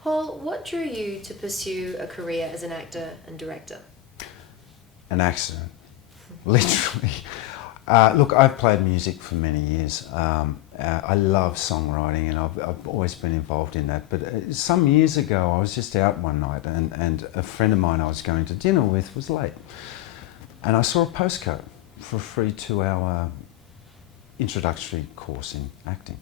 Paul, what drew you to pursue a career as an actor and director? An accident, literally. Look, I've played music for many years. I love songwriting and I've always been involved in that. But some years ago, I was just out one night and a friend of mine I was going to dinner with was late. And I saw a postcode for a free 2-hour introductory course in acting.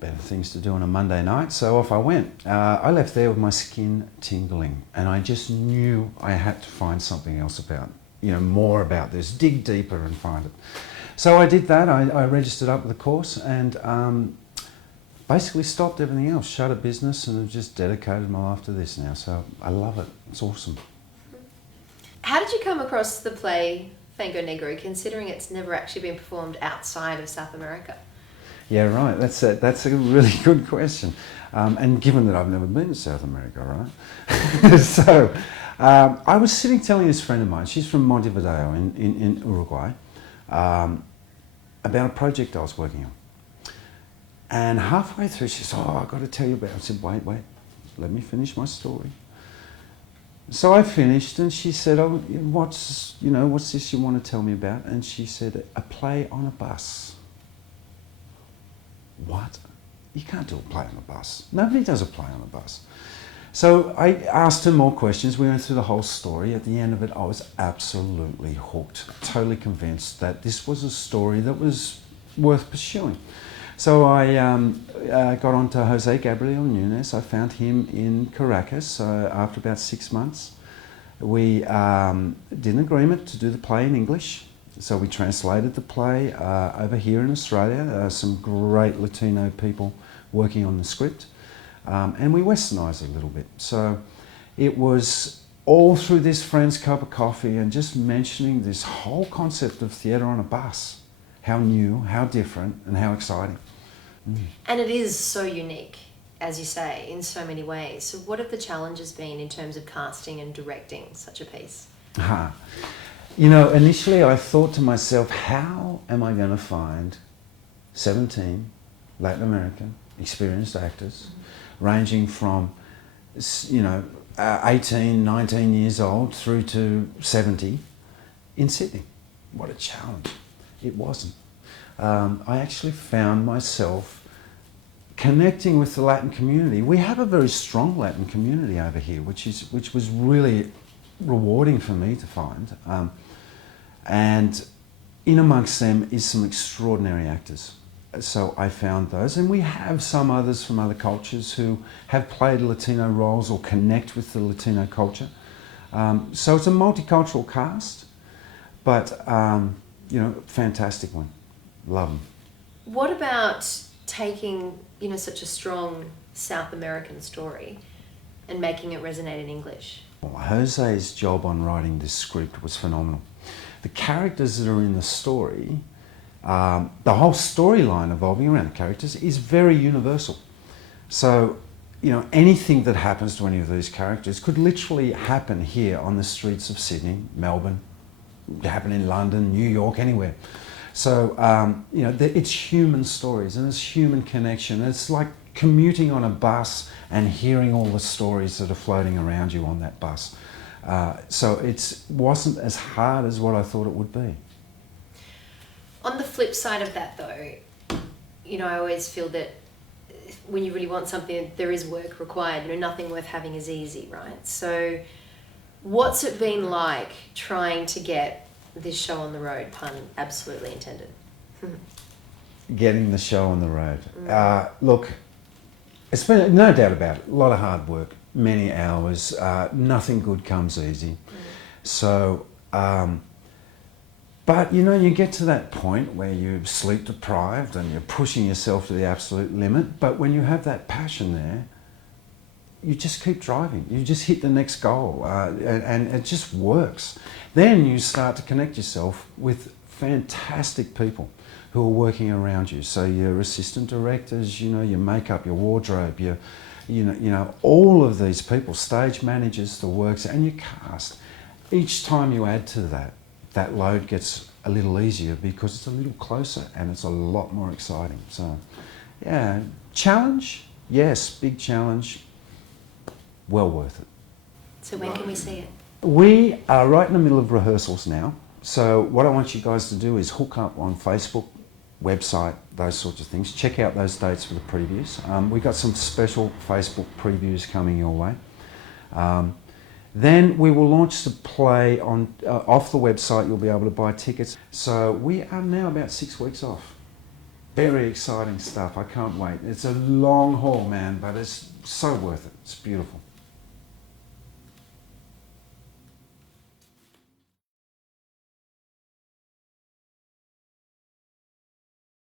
Better things to do on a Monday night, so off I went. I left there with my skin tingling, and I just knew I had to find something else about, more about this, dig deeper and find it. So I did that. I registered up with the course and basically stopped everything else, shut a business, and have just dedicated my life to this now. So I love it. It's awesome. How did you come across the play Fango Negro, considering it's never actually been performed outside of South America? Yeah, right. That's a really good question. And given that I've never been to South America, right? So I was sitting telling this friend of mine, she's from Montevideo in Uruguay, about a project I was working on. And halfway through, she said, I've got to tell you about it. I said, wait, let me finish my story. So I finished and she said, what's this you want to tell me about? And she said, a play on a bus. What? You can't do a play on a bus. Nobody does a play on a bus. So I asked her more questions. We went through the whole story. At the end of it, I was absolutely hooked, totally convinced that this was a story that was worth pursuing. So I got on to Jose Gabriel Nunes. I found him in Caracas after about 6 months. We did an agreement to do the play in English. So we translated the play over here in Australia, some great Latino people working on the script, and we westernised it a little bit. So it was all through this friend's cup of coffee and just mentioning this whole concept of theatre on a bus. How new, how different, and how exciting. And it is so unique, as you say, in so many ways. So what have the challenges been in terms of casting and directing such a piece? Initially I thought to myself, how am I going to find 17 Latin American experienced actors, ranging from 18, 19 years old through to 70 in Sydney? What a challenge. It wasn't. I actually found myself connecting with the Latin community. We have a very strong Latin community over here, which was really rewarding for me to find. And in amongst them is some extraordinary actors. So I found those, and we have some others from other cultures who have played Latino roles or connect with the Latino culture. So it's a multicultural cast, but fantastic one. Love them. What about taking, such a strong South American story and making it resonate in English? Jose's job on writing this script was phenomenal. The characters that are in the story, the whole storyline evolving around the characters is very universal. So, anything that happens to any of these characters could literally happen here on the streets of Sydney, Melbourne, happen in London, New York, anywhere. So, it's human stories and it's human connection. It's like commuting on a bus and hearing all the stories that are floating around you on that bus. So it wasn't as hard as what I thought it would be. On the flip side of that though, I always feel that when you really want something, there is work required. Nothing worth having is easy, right? So what's it been like trying to get this show on the road, pun absolutely intended? Getting the show on the road. Look, it's been, no doubt about it, a lot of hard work, many hours, nothing good comes easy. So, but you get to that point where you're sleep deprived and you're pushing yourself to the absolute limit, but when you have that passion there, you just keep driving, you just hit the next goal, and it just works. Then you start to connect yourself with fantastic people who are working around you. So your assistant directors, your makeup, your wardrobe, all of these people, stage managers, the works, and your cast. Each time you add to that, that load gets a little easier because it's a little closer and it's a lot more exciting. So, yeah, challenge, Yes, big challenge, well worth it. So when can we see it? We are right in the middle of rehearsals now. So what I want you guys to do is hook up on Facebook, website, those sorts of things. Check out those dates for the previews. We've got some special Facebook previews coming your way. Then we will launch the play on off the website. You'll be able to buy tickets. So we are now about 6 weeks off. Very exciting stuff. I can't wait. It's a long haul, man, but it's so worth it. It's beautiful.